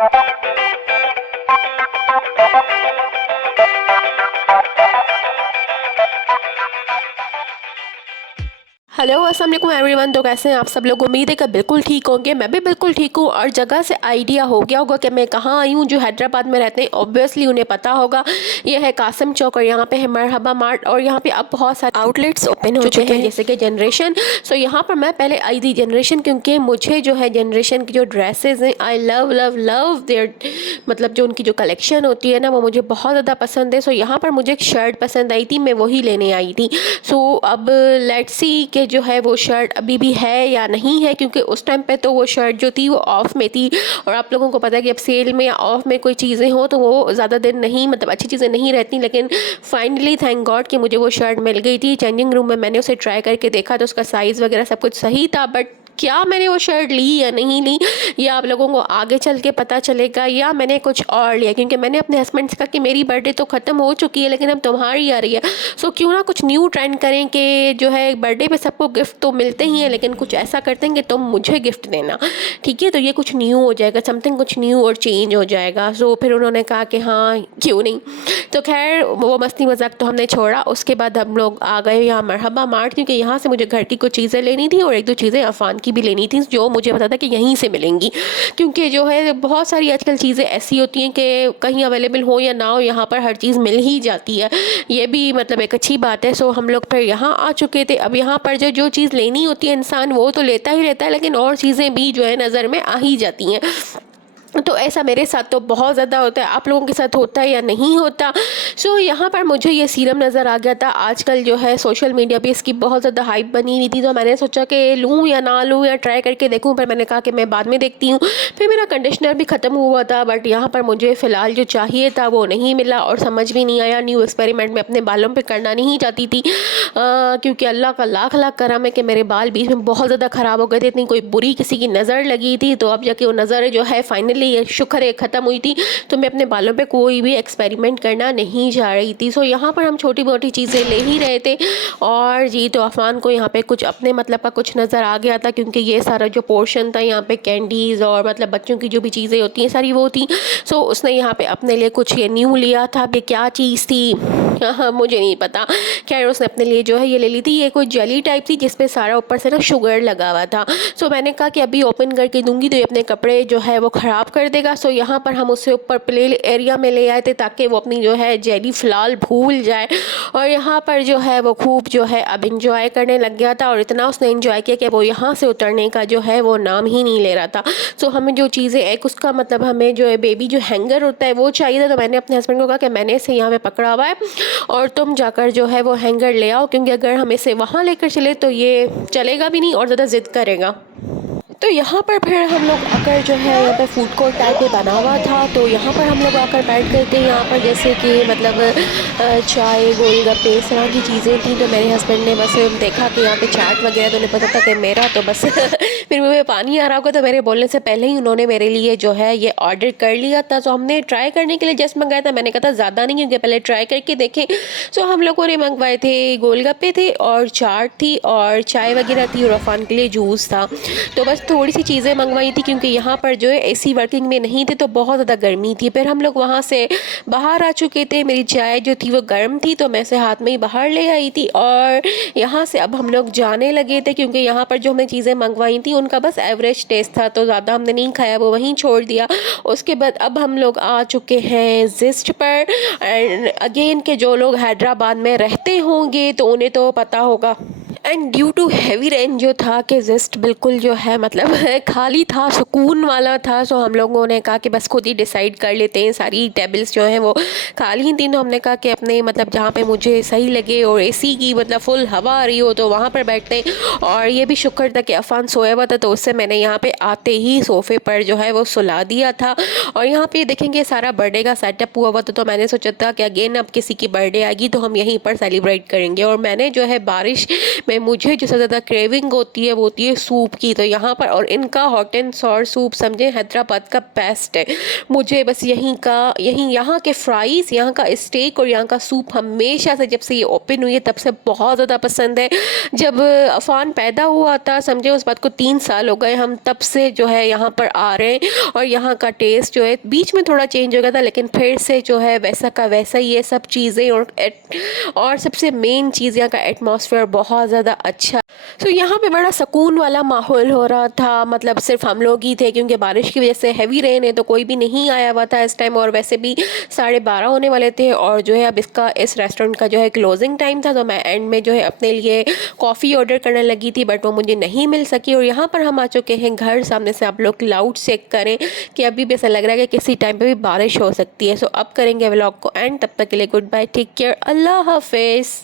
Hello अस्सलाम वालेकुम everyone. तो कैसे हैं आप सब लोग? उम्मीद है कि बिल्कुल ठीक होंगे। मैं भी बिल्कुल ठीक हूँ। और जगह से आइडिया हो गया होगा कि मैं कहाँ आई हूँ। जो हैदराबाद में रहते हैं ऑब्वियसली उन्हें पता होगा। ये है कासिम चौक और यहाँ पे है मरहबा मार्ट। और यहाँ पे अब बहुत सारे आउटलेट्स ओपन हो चुके हैं जैसे कि जनरेशन। सो यहाँ पर मैं पहले आई थी जनरेशन, क्योंकि मुझे जो है जनरेशन की जो ड्रेसेस हैं I love love love there, मतलब जो उनकी जो कलेक्शन होती है ना वो मुझे बहुत ज़्यादा पसंद है। सो यहाँ पर मुझे एक शर्ट पसंद आई थी, मैं वही लेने आई थी। सो अब लेट्स सी कि जो है वो शर्ट अभी भी है या नहीं है, क्योंकि उस टाइम पे तो वो शर्ट जो थी वो ऑफ में थी। और आप लोगों को पता है कि अब सेल में या ऑफ में कोई चीज़ें हो तो वो ज़्यादा दिन नहीं, मतलब अच्छी चीज़ें नहीं रहती। लेकिन फाइनली थैंक गॉड कि मुझे वो शर्ट मिल गई थी। चेंजिंग रूम में मैंने उसे ट्राई करके देखा तो उसका साइज़ वगैरह सब कुछ सही था। बट क्या मैंने वो शर्ट ली या नहीं ली ये आप लोगों को आगे चल के पता चलेगा, या मैंने कुछ और लिया। क्योंकि मैंने अपने हस्बैंड से कहा कि मेरी बर्थडे तो ख़त्म हो चुकी है लेकिन अब तुम्हारी आ रही है। सो क्यों ना कुछ न्यू ट्रेंड करें कि जो है बर्थडे पे सबको गिफ्ट तो मिलते ही हैं, लेकिन कुछ ऐसा करते हैं कि तुम मुझे गिफ्ट देना, ठीक है। तो ये कुछ न्यू हो जाएगा, समथिंग कुछ न्यू और चेंज हो जाएगा। सो फिर उन्होंने कहा कि हाँ क्यों नहीं। तो खैर वो मस्ती मजाक तो हमने छोड़ा। उसके बाद हम लोग आ गए यहाँ मरहबा मार्ट, क्योंकि यहाँ से मुझे घर की कुछ चीज़ें लेनी थी और एक दो चीज़ें अफान की भी लेनी थी जो मुझे पता था कि यहीं से मिलेंगी। क्योंकि जो है बहुत सारी आजकल चीज़ें ऐसी होती हैं कि कहीं अवेलेबल हो या ना हो, यहाँ पर हर चीज़ मिल ही जाती है। ये भी मतलब एक अच्छी बात है। सो हम लोग फिर यहाँ आ चुके थे। अब यहाँ पर जो जो चीज़ लेनी होती है इंसान वो तो लेता ही लेता है, लेकिन और चीज़ें भी जो है नज़र में आ ही जाती हैं। तो ऐसा मेरे साथ तो बहुत ज़्यादा होता है। आप लोगों के साथ होता है या नहीं होता? सो यहाँ पर मुझे ये सीरम नज़र आ गया था। आजकल जो है सोशल मीडिया पे इसकी बहुत ज़्यादा हाइप बनी हुई थी, तो मैंने सोचा कि लूँ या ना लूँ या ट्राई करके देखूँ। पर मैंने कहा कि मैं बाद में देखती हूँ। फिर मेरा कंडीशनर भी ख़त्म हुआ था, बट यहाँ पर मुझे फ़िलहाल जो चाहिए था वो नहीं मिला और समझ भी नहीं आया। न्यू एक्सपेरिमेंट में अपने बालों पर करना नहीं चाहती थी, क्योंकि अल्लाह का लाख लाख करम है कि मेरे बाल बीच में बहुत ज़्यादा ख़राब हो गए थे। इतनी कोई बुरी किसी की नज़र लगी थी, तो अब जाके वो नज़र जो है फाइनली ये शुक्र है ख़त्म हुई थी। तो मैं अपने बालों पे कोई भी एक्सपेरिमेंट करना नहीं जा रही थी। सो यहाँ पर हम छोटी मोटी चीज़ें ले ही रहे थे। और जी तो अफान को यहाँ पे कुछ अपने मतलब का कुछ नज़र आ गया था, क्योंकि ये सारा जो पोर्शन था यहाँ पे कैंडीज़ और मतलब बच्चों की जो भी चीज़ें होती हैं सारी वो थी। सो उसने यहाँ पे अपने लिए कुछ ये न्यू लिया था। अब ये क्या चीज़ थी हाँ मुझे नहीं पता। खैर उसने अपने लिए जो है ये ले ली थी। ये कोई जेली टाइप थी जिसपे सारा ऊपर से ना शुगर लगा हुआ था। सो मैंने कहा कि अभी ओपन करके दूंगी तो ये अपने कपड़े जो है वो ख़राब कर देगा। सो यहाँ पर हम उसे ऊपर प्ले एरिया में ले आए थे ताकि वो अपनी जो है जेली फ़िलहाल भूल जाए। और यहाँ पर जो है वो खूब जो है अब इंजॉय करने लग गया था। और इतना उसने इंजॉय किया कि वो यहाँ से उतरने का जो है वो नाम ही नहीं ले रहा था। सो हमें जो चीज़ें एक उसका मतलब हमें जो है बेबी जो हैंगर होता है वो चाहिए था। तो मैंने अपने हस्बैंड को कहा कि मैंने इसे यहाँ पे पकड़ा हुआ है और तुम जाकर जो है वो हैंगर ले आओ, क्योंकि अगर हम इसे वहाँ लेकर चले तो ये चलेगा भी नहीं और ज़्यादा ज़िद करेगा। तो यहाँ पर फिर हम लोग आकर जो है यहाँ पे फूड कोर्ट टाइप में बना हुआ था, तो यहाँ पर हम लोग आकर बैठ गए थे। यहाँ पर जैसे कि मतलब चाय गोलगप्पे इस तरह की चीज़ें थी। तो मेरे हस्बैंड ने बस देखा कि यहाँ पे चाट वगैरह, तो उन्हें पता था कि मेरा तो बस फिर मुझे पानी आ रहा होगा, तो मेरे बोलने से पहले ही उन्होंने मेरे लिए जो है ये ऑर्डर कर लिया था। तो हमने ट्राई करने के लिए जस्ट मंगाया था। मैंने कहा था ज़्यादा नहीं क्योंकि पहले ट्राई करके देखें। सो हम लोगों ने मंगवाए थे गोलगप्पे थे और चाट थी और चाय वगैरह थी और अफान के लिए जूस था। तो बस थोड़ी सी चीज़ें मंगवाई थी क्योंकि यहाँ पर जो है एसी वर्किंग में नहीं थे तो बहुत ज़्यादा गर्मी थी। फिर हम लोग वहाँ से बाहर आ चुके थे। मेरी चाय जो थी वो गर्म थी तो मैं इसे हाथ में ही बाहर ले आई थी। और यहाँ से अब हम लोग जाने लगे थे क्योंकि यहाँ पर जो हमने चीज़ें मंगवाई थी उनका बस एवरेज टेस्ट था, तो ज़्यादा हमने नहीं खाया, वो वहीं छोड़ दिया। उसके बाद अब हम लोग आ चुके हैं ज़िस्ट पर। एंड अगेन के जो लोग हैदराबाद में रहते होंगे तो उन्हें तो पता होगा। And due to heavy rain जो था कि ज़िस्ट बिल्कुल जो है मतलब खाली था, सुकून वाला था। सो हम लोगों ने कहा कि बस खुद ही डिसाइड कर लेते हैं, सारी टेबल्स जो हैं वो खाली थी। तो हमने कहा कि अपने मतलब जहाँ पे मुझे सही लगे और एसी की मतलब फुल हवा आ रही हो तो वहाँ पर बैठते हैं। और ये भी शुक्र था कि अफान सोया हुआ था तो उससे मैंने यहाँ पे आते ही सोफ़े पर जो है वो सुला दिया था। और यहाँ पे देखेंगे सारा बर्थडे का सेटअप हुआ हुआ था, तो मैंने सोचा था कि अगेन अब किसी की बर्थडे आएगी तो हम यहीं पर सेलिब्रेट करेंगे। और मैंने जो है बारिश में मुझे जो सबसे ज़्यादा क्रेविंग होती है वो होती है सूप की। तो यहाँ पर और इनका हॉट एंड सॉर सूप समझे हैदराबाद का बेस्ट है। मुझे बस यहाँ के फ्राइज़, यहाँ का स्टेक और यहाँ का सूप हमेशा से, जब से ये ओपन हुई है तब से बहुत ज़्यादा पसंद है। जब अफान पैदा हुआ था समझे उस बात को 3 साल हो गए, हम तब से जो है यहाँ पर आ रहे हैं और यहाँ का टेस्ट जो है बीच में थोड़ा चेंज हो गया था, लेकिन फिर से जो है वैसा का वैसा ही ये सब चीज़ें। और सबसे मेन चीज़ यहाँ का एटमॉस्फेयर बहुत ज़्यादा अच्छा। तो यहाँ पे बड़ा सुकून वाला माहौल हो रहा था, मतलब सिर्फ हम लोग ही थे क्योंकि बारिश की वजह से हैवी रेन है तो कोई भी नहीं आया हुआ था इस टाइम, और वैसे भी 12:30 होने वाले थे। और जो है अब इस रेस्टोरेंट का जो है क्लोजिंग टाइम था, तो मैं एंड में जो है अपने लिए कॉफ़ी ऑर्डर करने लगी थी, बट वो मुझे नहीं मिल सकी। और यहाँ पर हम आ चुके हैं घर। सामने से आप लोग क्लाउड चेक करें कि अभी भी ऐसा लग रहा है कि किसी टाइम पे भी बारिश हो सकती है। सो अब करेंगे व्लॉग को एंड, तब तक के लिए गुड बाय, टेक केयर, अल्लाह हाफिज़।